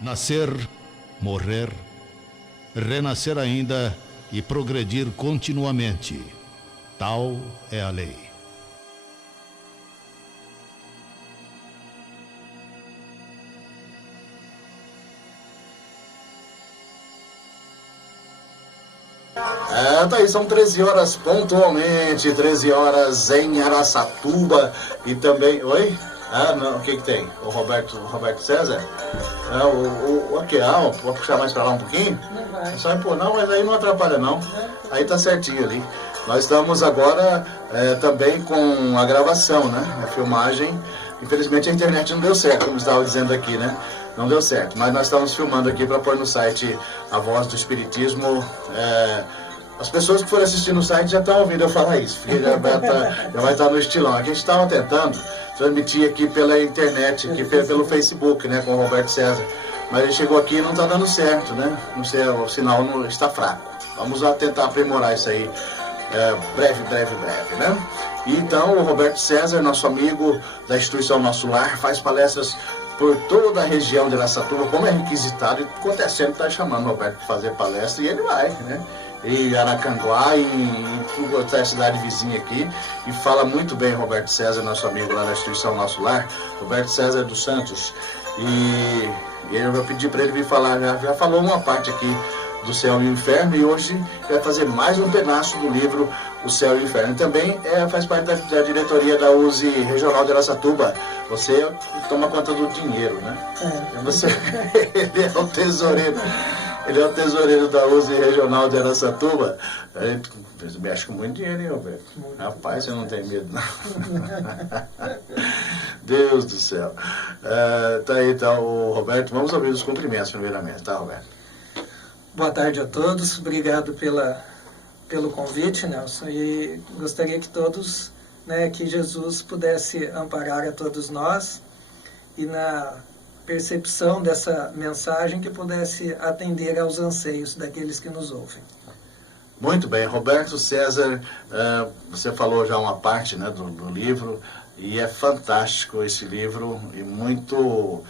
Nascer, morrer, renascer ainda e progredir continuamente. Tal é a lei. Tá aí, são 13 horas pontualmente, 13 horas em Araçatuba e também... Oi? Ah, não, o que tem? O Roberto César? Vou puxar mais pra lá um pouquinho? Não vai. Só impor, não, mas aí não atrapalha não. Aí tá certinho ali. Nós estamos agora também com a gravação, né? A filmagem. Infelizmente a internet não deu certo, como estava dizendo aqui, né? Não deu certo, mas nós estamos filmando aqui para pôr no site A Voz do Espiritismo. As pessoas que forem assistir no site já estão ouvindo eu falar isso, porque já vai estar no estilão. Aqui a gente estava tentando transmitir aqui pela internet, aqui pelo Facebook, né, com o Roberto César. Mas ele chegou aqui e não está dando certo, né? Não sei, o sinal não está fraco. Vamos lá tentar aprimorar isso aí breve, né? E então o Roberto César, nosso amigo da instituição Nosso Lar, faz palestras por toda a região de Araçatuba, como é requisitado, e acontecendo, está chamando o Roberto para fazer palestra, e ele vai, né? E Aracanguá e toda a cidade vizinha aqui, e fala muito bem Roberto César, nosso amigo lá na instituição Nosso Lar, Roberto César dos Santos, e eu vou pedir para ele vir falar, já falou uma parte aqui do Céu e o Inferno, e hoje vai fazer mais um pedaço do livro O Céu e o Inferno. Também faz parte da diretoria da USE Regional de Araçatuba. Você toma conta do dinheiro, né? Ele é o tesoureiro. Ele é o tesoureiro da USE Regional de Araçatuba. A gente mexe com muito dinheiro, hein, Roberto? Rapaz, você não tem medo, não. Deus do céu. Tá aí, então, o Roberto. Vamos ouvir os cumprimentos primeiramente, tá, Roberto? Boa tarde a todos. Obrigado pelo convite, Nelson. E gostaria que todos, que Jesus pudesse amparar a todos nós e na percepção dessa mensagem que pudesse atender aos anseios daqueles que nos ouvem. Muito bem, Roberto César, você falou já uma parte, né, do livro, e é fantástico esse livro e muito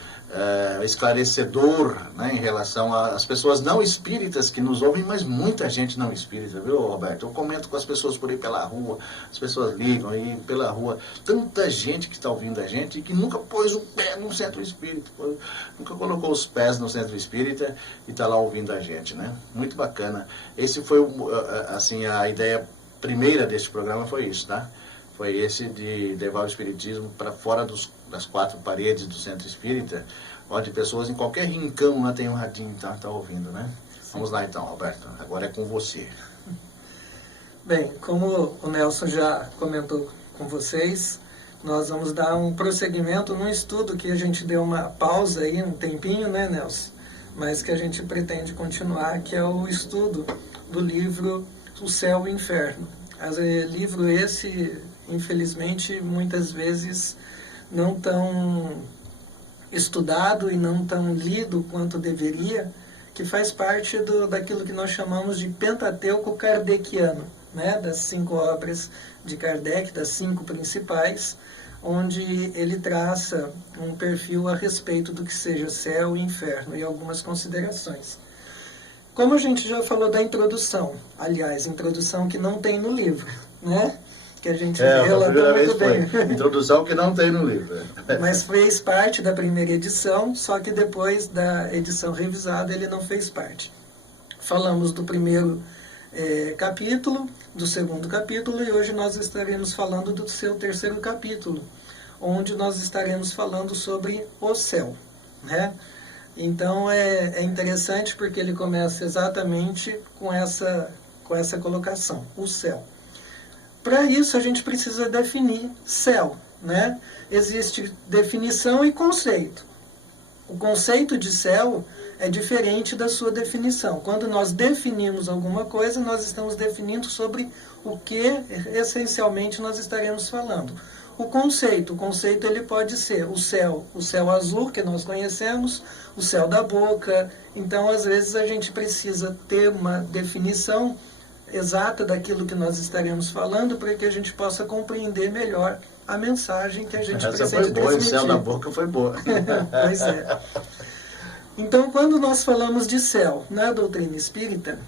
esclarecedor, né, em relação às pessoas não espíritas que nos ouvem, mas muita gente não espírita, viu, Roberto? Eu comento com as pessoas por aí pela rua, as pessoas ligam aí pela rua, tanta gente que está ouvindo a gente e que nunca pôs o pé no centro espírita, nunca colocou os pés no centro espírita e está lá ouvindo a gente, né? Muito bacana. Esse foi, assim, a ideia primeira desse programa foi isso, tá? Foi esse de levar o espiritismo para fora das quatro paredes do centro espírita, onde pessoas em qualquer rincão lá tem um radinho e tá ouvindo, né? Sim. Vamos lá então, Roberto, agora é com você. Bem, como o Nelson já comentou com vocês, nós vamos dar um prosseguimento num estudo que a gente deu uma pausa aí, um tempinho, né, Nelson? Mas que a gente pretende continuar, que é o estudo do livro O Céu e o Inferno. Livro esse, infelizmente, muitas vezes não tão estudado e não tão lido quanto deveria, que faz parte daquilo que nós chamamos de Pentateuco Kardeciano, né? Das 5 obras de Kardec, das 5 principais, onde ele traça um perfil a respeito do que seja céu e inferno e algumas considerações. Como a gente já falou da introdução, aliás, introdução que não tem no livro, né? Que a gente relatou muito bem. Introdução que não tem no livro. Mas fez parte da primeira edição, só que depois da edição revisada ele não fez parte. Falamos do primeiro capítulo, do segundo capítulo, e hoje nós estaremos falando do seu terceiro capítulo, onde nós estaremos falando sobre o céu, né? Então é interessante porque ele começa exatamente com essa colocação, o céu. Para isso a gente precisa definir céu, né? Existe definição e conceito. O conceito de céu é diferente da sua definição. Quando nós definimos alguma coisa, nós estamos definindo sobre o que essencialmente nós estaremos falando. O conceito ele pode ser o céu azul que nós conhecemos, o céu da boca. Então, às vezes, a gente precisa ter uma definição exata daquilo que nós estaremos falando para que a gente possa compreender melhor a mensagem que a gente pretende transmitir. Essa foi boa, o céu da boca foi boa. Pois é. Então, quando nós falamos de céu na doutrina espírita,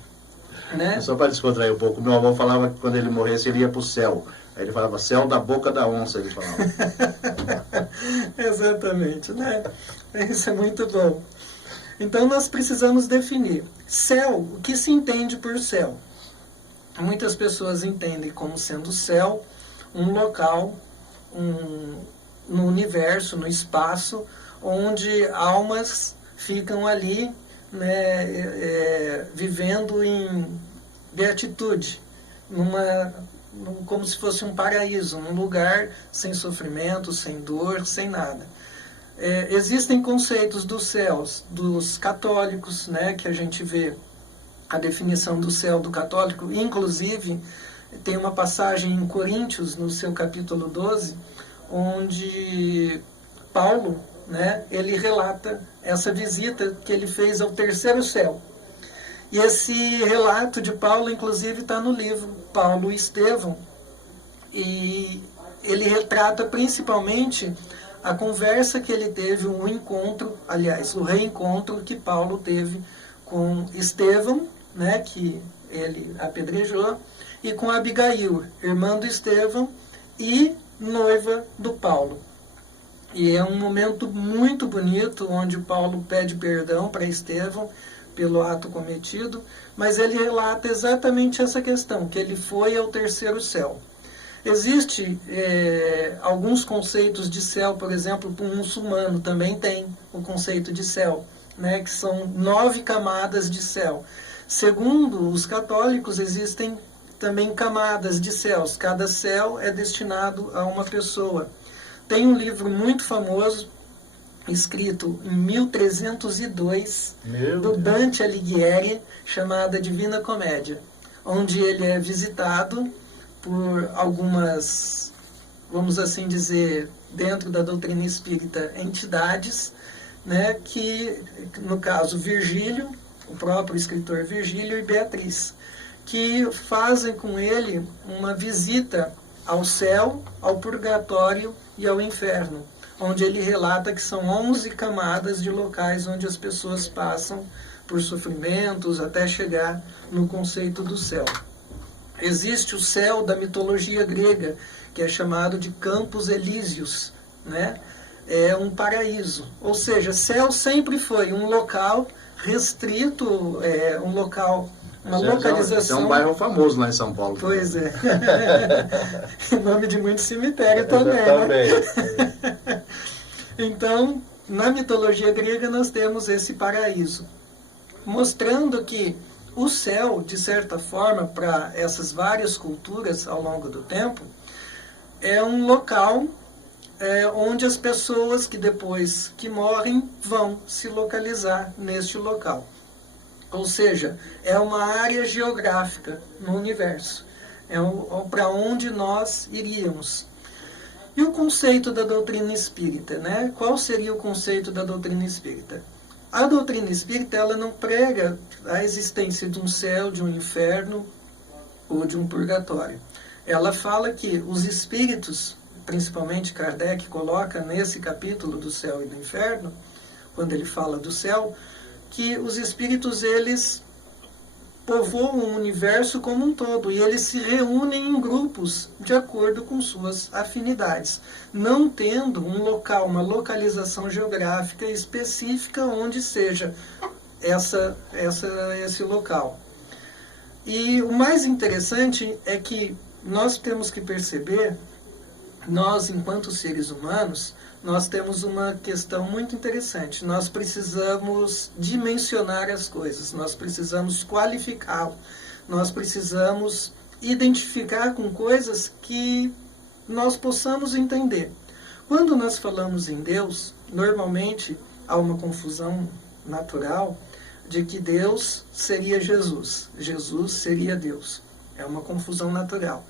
né? Só para descontrair um pouco, meu avô falava que quando ele morresse ele ia para o céu. Aí ele falava, céu da boca da onça, ele falava. Exatamente, né? Isso é muito bom. Então nós precisamos definir céu, o que se entende por céu? Muitas pessoas entendem como sendo céu um local no universo, no espaço, onde almas ficam ali, né, vivendo em beatitude, como se fosse um paraíso, um lugar sem sofrimento, sem dor, sem nada. Existem conceitos dos céus, dos católicos, né, que a gente vê a definição do céu do católico, inclusive tem uma passagem em Coríntios, no seu capítulo 12, onde Paulo, né, ele relata essa visita que ele fez ao terceiro céu. E esse relato de Paulo, inclusive, está no livro Paulo e Estevão, e ele retrata principalmente a conversa que ele teve, um encontro, aliás, o reencontro que Paulo teve com Estevão, né, que ele apedrejou, e com Abigail, irmã do Estevão e noiva do Paulo. E é um momento muito bonito, onde Paulo pede perdão para Estevão pelo ato cometido, mas ele relata exatamente essa questão, que ele foi ao terceiro céu. Existem alguns conceitos de céu, por exemplo, para um muçulmano também tem o conceito de céu, né, que são 9 camadas de céu. Segundo os católicos, existem também camadas de céus. Cada céu é destinado a uma pessoa. Tem um livro muito famoso, escrito em 1302, do Dante Alighieri, chamado Divina Comédia, onde ele é visitado por algumas, vamos assim dizer, dentro da doutrina espírita, entidades, né, que, no caso, Virgílio, o próprio escritor Virgílio e Beatriz, que fazem com ele uma visita ao céu, ao purgatório e ao inferno, onde ele relata que são 11 camadas de locais onde as pessoas passam por sofrimentos até chegar no conceito do céu. Existe o céu da mitologia grega, que é chamado de Campos Elíseos, né? É um paraíso. Ou seja, céu sempre foi um local restrito, um local, uma localização... É um bairro famoso lá em São Paulo. Pois é. Nome de muito cemitério também, né? Então, na mitologia grega nós temos esse paraíso, mostrando que o céu, de certa forma, para essas várias culturas ao longo do tempo, é um local onde as pessoas que depois que morrem vão se localizar neste local. Ou seja, é uma área geográfica no universo. É para onde nós iríamos. E o conceito da doutrina espírita, né? Qual seria o conceito da doutrina espírita? A doutrina espírita, ela não prega a existência de um céu, de um inferno ou de um purgatório. Ela fala que os espíritos, principalmente Kardec coloca nesse capítulo do céu e do inferno, quando ele fala do céu, que os espíritos, eles povoam o universo como um todo, e eles se reúnem em grupos de acordo com suas afinidades, não tendo um local, uma localização geográfica específica onde seja esse local. E o mais interessante é que nós temos que perceber, nós enquanto seres humanos, nós temos uma questão muito interessante. Nós precisamos dimensionar as coisas, nós precisamos qualificá-lo, nós precisamos identificar com coisas que nós possamos entender. Quando nós falamos em Deus, normalmente há uma confusão natural de que Deus seria Jesus, Jesus seria Deus. É uma confusão natural.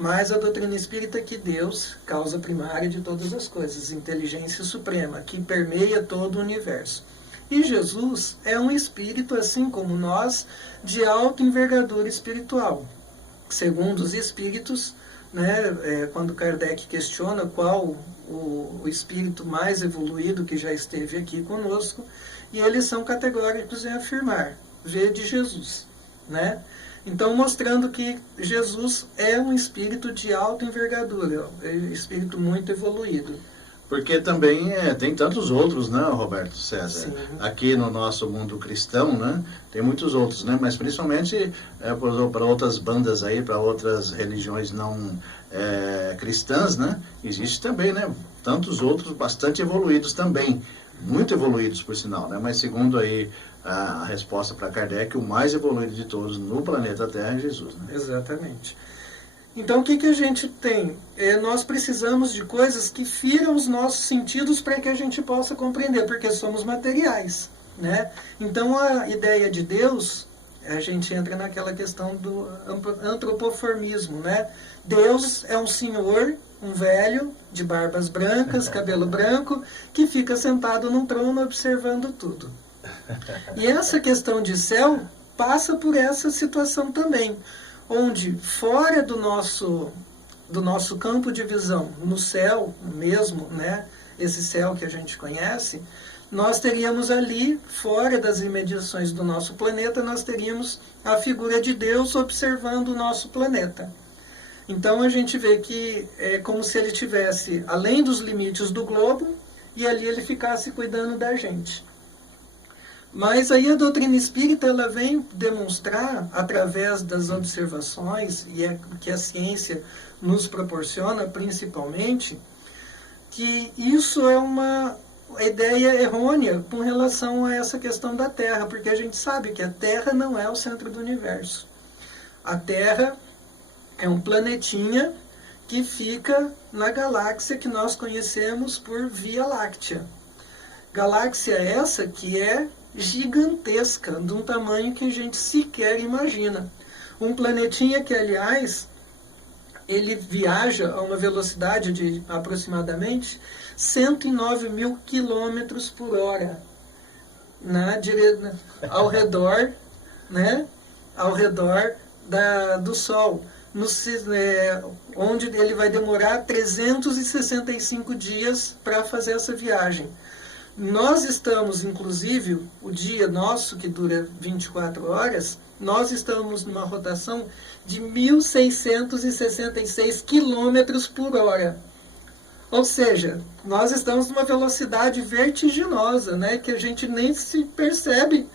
Mas a doutrina espírita é que Deus, causa primária de todas as coisas, inteligência suprema, que permeia todo o universo. E Jesus é um espírito, assim como nós, de alta envergadura espiritual. Segundo os espíritos, né, quando Kardec questiona qual o espírito mais evoluído que já esteve aqui conosco, e eles são categóricos em afirmar: vede Jesus, né? Então, mostrando que Jesus é um espírito de alta envergadura, é um espírito muito evoluído. Porque também tem tantos outros, né, Roberto César? Sim. Aqui no nosso mundo cristão, né, tem muitos outros, né? Mas principalmente para outras bandas aí, para outras religiões não cristãs, né? Existe também, né? Tantos outros bastante evoluídos também. Muito evoluídos, por sinal, né? Mas segundo aí a resposta para Kardec, o mais evoluído de todos no planeta Terra é Jesus, né? Exatamente. Então, o que a gente tem? Nós precisamos de coisas que firam os nossos sentidos para que a gente possa compreender, porque somos materiais, né? Então, a ideia de Deus, a gente entra naquela questão do antropoformismo, né? Deus é um senhor, um velho, de barbas brancas, cabelo branco, que fica sentado num trono observando tudo. E essa questão de céu passa por essa situação também, onde fora do nosso campo de visão, no céu mesmo, né, esse céu que a gente conhece, nós teríamos ali, fora das imediações do nosso planeta, nós teríamos a figura de Deus observando o nosso planeta. Então a gente vê que é como se ele estivesse além dos limites do globo e ali ele ficasse cuidando da gente. Mas aí a doutrina espírita ela vem demonstrar, através das observações e que a ciência nos proporciona principalmente, que isso é uma ideia errônea com relação a essa questão da Terra, porque a gente sabe que a Terra não é o centro do universo. A Terra é um planetinha que fica na galáxia que nós conhecemos por Via Láctea. Galáxia essa que é gigantesca, de um tamanho que a gente sequer imagina. Um planetinha que, aliás, ele viaja a uma velocidade de aproximadamente 109 mil quilômetros por hora ao redor, né, ao redor do Sol, onde ele vai demorar 365 dias para fazer essa viagem. Nós estamos, inclusive, o dia nosso, que dura 24 horas, nós estamos numa rotação de 1.666 quilômetros por hora. Ou seja, nós estamos numa velocidade vertiginosa, né, que a gente nem se percebe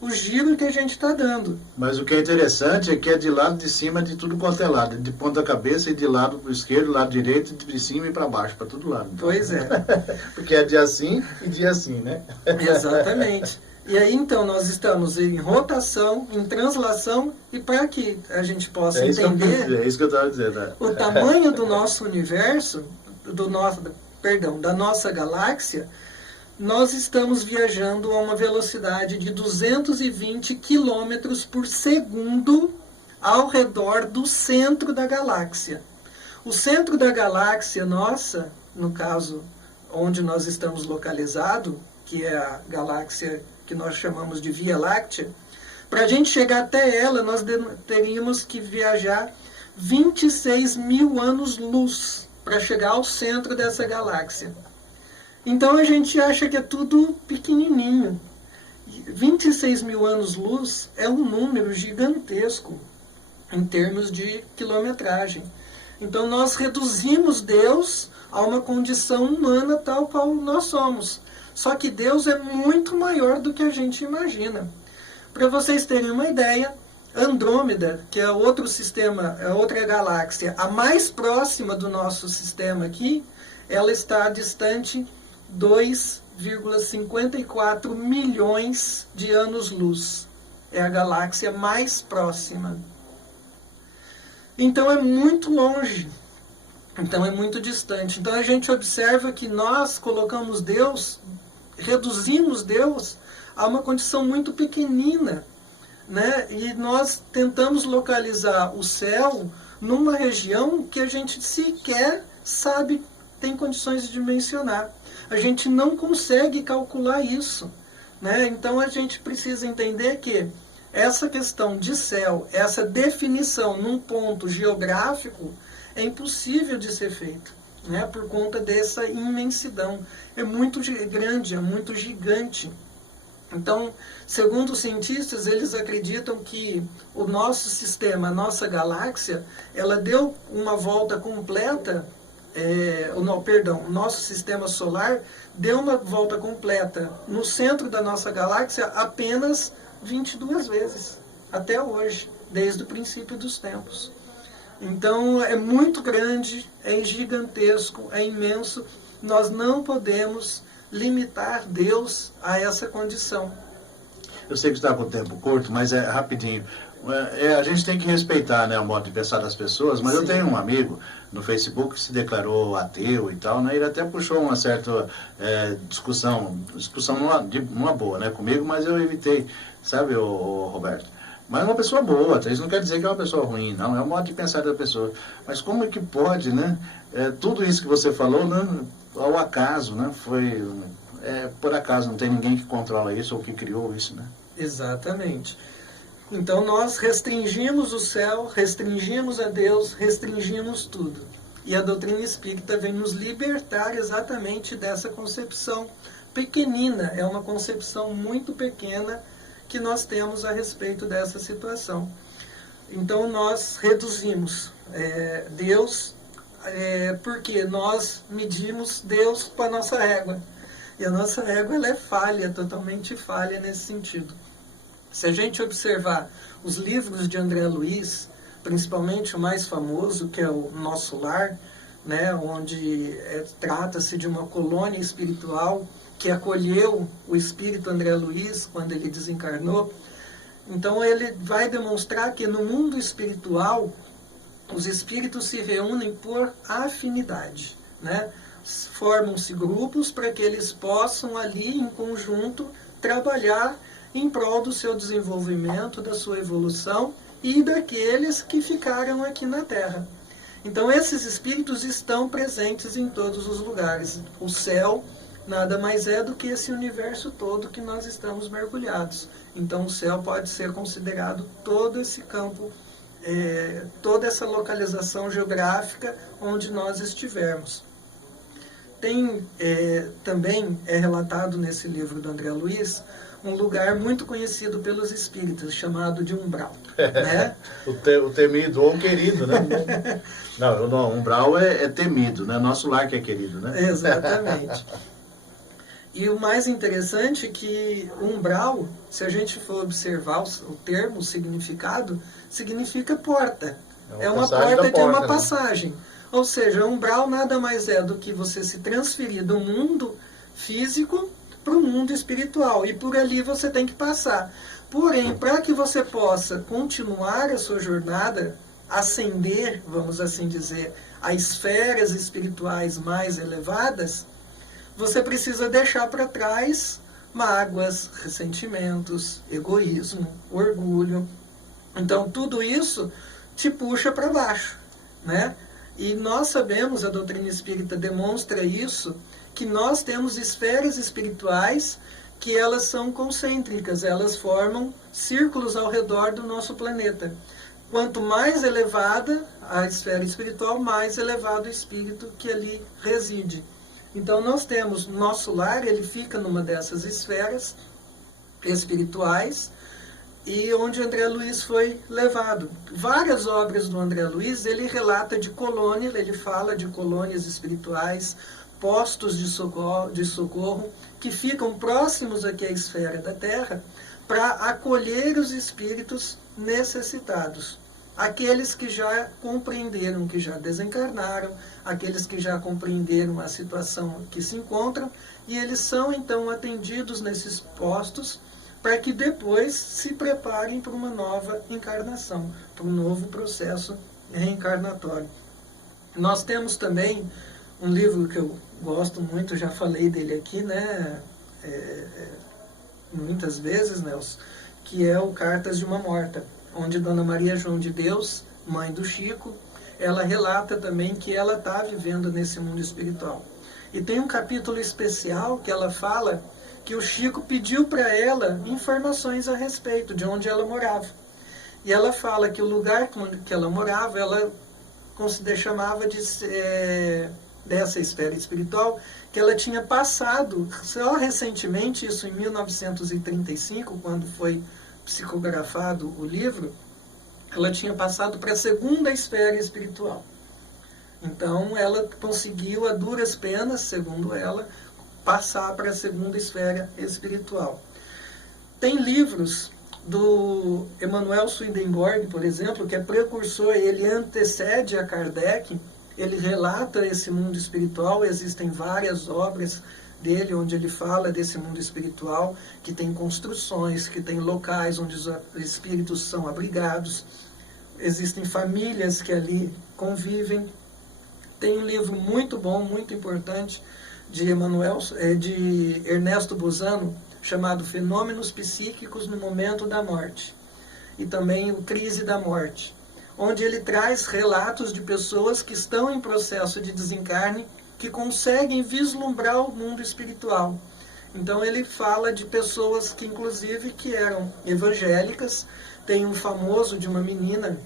o giro que a gente está dando. Mas o que é interessante é que é de lado de cima de tudo quanto é lado, de ponta cabeça e de lado para o esquerdo, lado direito, de cima e para baixo, para todo lado. Então. Pois é. Porque é dia assim e dia assim, né? Exatamente. E aí, então, nós estamos em rotação, em translação, e para que a gente possa entender é isso que eu estava dizendo. Né? O tamanho do nosso universo, da nossa galáxia, nós estamos viajando a uma velocidade de 220 quilômetros por segundo ao redor do centro da galáxia. O centro da galáxia nossa, no caso onde nós estamos localizados, que é a galáxia que nós chamamos de Via Láctea, para a gente chegar até ela, nós teríamos que viajar 26 mil anos-luz para chegar ao centro dessa galáxia. Então a gente acha que é tudo pequenininho. 26 mil anos-luz é um número gigantesco em termos de quilometragem. Então nós reduzimos Deus a uma condição humana tal qual nós somos. Só que Deus é muito maior do que a gente imagina. Para vocês terem uma ideia, Andrômeda, que é outro sistema, é outra galáxia, a mais próxima do nosso sistema aqui, ela está distante 2,54 milhões de anos-luz. É a galáxia mais próxima. Então é muito longe. Então é muito distante. Então a gente observa que nós colocamos Deus, reduzimos Deus a uma condição muito pequenina, né? E nós tentamos localizar o céu numa região que a gente sequer sabe, tem condições de mencionar. A gente não consegue calcular isso, né? Então a gente precisa entender que essa questão de céu, essa definição num ponto geográfico é impossível de ser feito, né? Por conta dessa imensidão. É muito grande, é muito gigante. Então, segundo os cientistas, eles acreditam que o nosso sistema, a nossa galáxia, ela deu uma volta completa, o nosso sistema solar deu uma volta completa no centro da nossa galáxia apenas 22 vezes, até hoje, desde o princípio dos tempos. Então, é muito grande, é gigantesco, é imenso. Nós não podemos limitar Deus a essa condição. Eu sei que está com o tempo curto, mas é rapidinho. A gente tem que respeitar, né, o modo de pensar das pessoas, mas Sim. Eu tenho um amigo no Facebook que se declarou ateu e tal, né, ele até puxou uma certa discussão numa boa, né, comigo, mas eu evitei, sabe, o Roberto? Mas é uma pessoa boa, isso não quer dizer que é uma pessoa ruim, não, é o modo de pensar da pessoa. Mas como é que pode, né, tudo isso que você falou, né, ao acaso, né, foi por acaso, não tem ninguém que controla isso ou que criou isso, né? Exatamente. Então nós restringimos o céu, restringimos a Deus, restringimos tudo. E a doutrina espírita vem nos libertar exatamente dessa concepção pequenina, é uma concepção muito pequena que nós temos a respeito dessa situação. Então nós reduzimos Deus, porque nós medimos Deus com a nossa régua. E a nossa régua ela é falha, totalmente falha nesse sentido. Se a gente observar os livros de André Luiz, principalmente o mais famoso, que é o Nosso Lar, né, onde trata-se de uma colônia espiritual que acolheu o espírito André Luiz quando ele desencarnou. Então ele vai demonstrar que no mundo espiritual os espíritos se reúnem por afinidade, né? Formam-se grupos para que eles possam ali em conjunto trabalhar em prol do seu desenvolvimento, da sua evolução e daqueles que ficaram aqui na Terra. Então esses espíritos estão presentes em todos os lugares. O céu nada mais é do que esse universo todo que nós estamos mergulhados. Então o céu pode ser considerado todo esse campo, toda essa localização geográfica onde nós estivermos. Tem também relatado nesse livro do André Luiz um lugar muito conhecido pelos espíritas, chamado de umbral. Né? o temido ou querido, né? Não, umbral é temido, né? Nosso lar que é querido, né? Exatamente. E o mais interessante é que umbral, se a gente for observar o termo, o significado, significa porta. É uma porta de uma passagem. Ou seja, umbral nada mais é do que você se transferir do mundo físico para o mundo espiritual. E por ali você tem que passar. Porém, para que você possa continuar a sua jornada, ascender, vamos assim dizer, a esferas espirituais mais elevadas, você precisa deixar para trás mágoas, ressentimentos, egoísmo, orgulho. Então, tudo isso te puxa para baixo, né? E nós sabemos, a doutrina espírita demonstra isso, que nós temos esferas espirituais que elas são concêntricas, elas formam círculos ao redor do nosso planeta. Quanto mais elevada a esfera espiritual, mais elevado o espírito que ali reside. Então nós temos nosso lar, ele fica numa dessas esferas espirituais, e onde André Luiz foi levado. Várias obras do André Luiz, ele relata de colônia, ele fala de colônias espirituais, postos de socorro que ficam próximos aqui à esfera da Terra, para acolher os espíritos necessitados. Aqueles que já compreenderam, que já desencarnaram, aqueles que já compreenderam a situação que se encontram, e eles são então atendidos nesses postos, para que depois se preparem para uma nova encarnação, para um novo processo reencarnatório. Nós temos também um livro que eu gosto muito, já falei dele aqui, né, muitas vezes, Nelson, que é o Cartas de uma Morta, onde Dona Maria João de Deus, mãe do Chico, ela relata também que ela está vivendo nesse mundo espiritual. E tem um capítulo especial que ela fala que o Chico pediu para ela informações a respeito de onde ela morava. E ela fala que o lugar que ela morava, ela chamava de dessa esfera espiritual, que ela tinha passado, só recentemente, isso em 1935, quando foi psicografado o livro, ela tinha passado para a segunda esfera espiritual. Então, ela conseguiu, a duras penas, segundo ela, passar para a segunda esfera espiritual. Tem livros do Emanuel Swedenborg, por exemplo, que é precursor, ele antecede a Kardec, ele relata esse mundo espiritual, existem várias obras dele onde ele fala desse mundo espiritual, que tem construções, que tem locais onde os espíritos são abrigados, existem famílias que ali convivem. Tem um livro muito bom, muito importante, de Ernesto Buzano, chamado Fenômenos Psíquicos no Momento da Morte, e também o Crise da Morte, onde ele traz relatos de pessoas que estão em processo de desencarne, que conseguem vislumbrar o mundo espiritual. Então ele fala de pessoas que inclusive que eram evangélicas. Tem um famoso de uma menina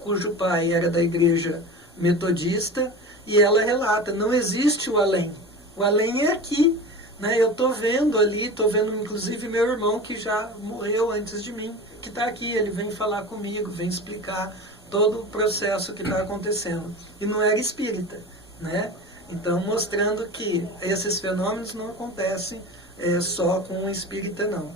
cujo pai era da igreja metodista, e ela relata, não existe o além. O além é aqui, né? Eu estou vendo ali, estou vendo inclusive meu irmão que já morreu antes de mim, que está aqui, ele vem falar comigo, vem explicar todo o processo que está acontecendo. E não era espírita, né? Então, mostrando que esses fenômenos não acontecem só com o espírita, não.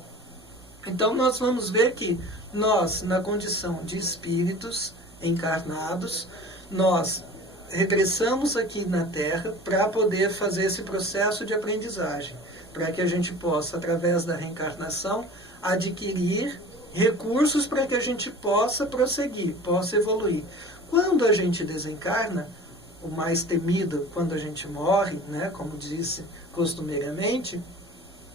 Então, nós vamos ver que nós, na condição de espíritos encarnados, nós regressamos aqui na Terra para poder fazer esse processo de aprendizagem, para que a gente possa, através da reencarnação, adquirir recursos para que a gente possa prosseguir, possa evoluir. Quando a gente desencarna, o mais temido quando a gente morre, né, como disse costumeiramente,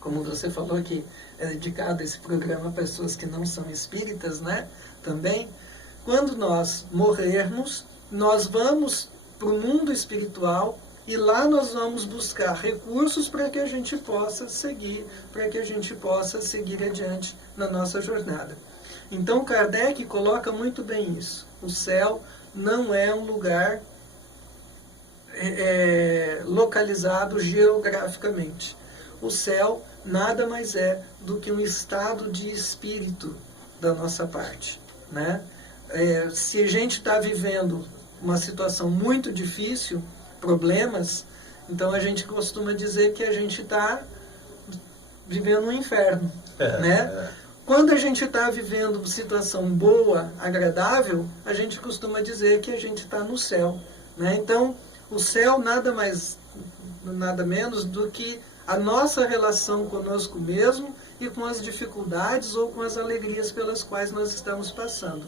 como você falou que é dedicado esse programa a pessoas que não são espíritas, né, também, quando nós morrermos, nós vamos para o mundo espiritual e lá nós vamos buscar recursos para que a gente possa seguir, para que a gente possa seguir adiante na nossa jornada. Então Kardec coloca muito bem isso. O céu não é um lugar localizado geograficamente. O céu nada mais é do que um estado de espírito da nossa parte, né? Se a gente está vivendo uma situação muito difícil, problemas, então a gente costuma dizer que a gente está vivendo um inferno, né? Quando a gente está vivendo uma situação boa, agradável, a gente costuma dizer que a gente está no céu, né? Então, o céu nada menos do que a nossa relação conosco mesmo e com as dificuldades ou com as alegrias pelas quais nós estamos passando.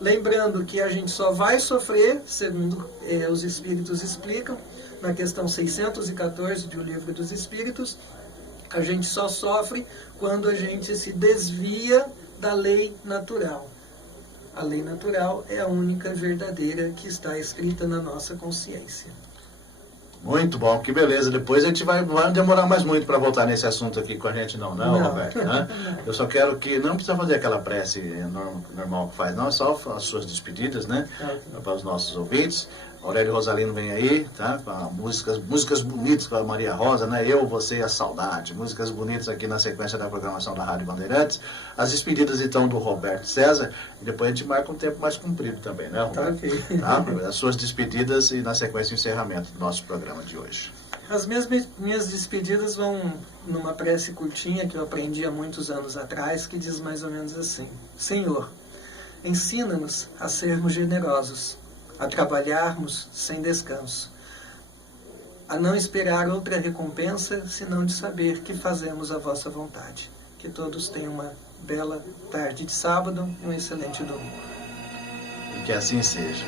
Lembrando que a gente só vai sofrer, segundo os Espíritos explicam, na questão 614 do Livro dos Espíritos, a gente só sofre quando a gente se desvia da lei natural. A lei natural é a única verdadeira que está escrita na nossa consciência. Muito bom, que beleza. Depois a gente vai demorar mais muito para voltar nesse assunto aqui com a gente, não, Roberto? Né? Eu só quero que, não precisa fazer aquela prece normal que faz, não, é só as suas despedidas, né? Para os nossos ouvintes. Aurélio Rosalino vem aí, tá? Com músicas bonitas com a Maria Rosa, né? Eu, Você e a Saudade. Músicas bonitas aqui na sequência da programação da Rádio Bandeirantes. As despedidas, então, do Roberto César. E depois a gente marca um tempo mais comprido também, né, Roberto? Tá? As suas despedidas e, na sequência, o encerramento do nosso programa de hoje. As minhas despedidas vão numa prece curtinha que eu aprendi há muitos anos atrás, que diz mais ou menos assim: Senhor, ensina-nos a sermos generosos, a trabalharmos sem descanso, a não esperar outra recompensa, senão de saber que fazemos a vossa vontade. Que todos tenham uma bela tarde de sábado e um excelente domingo. E que assim seja.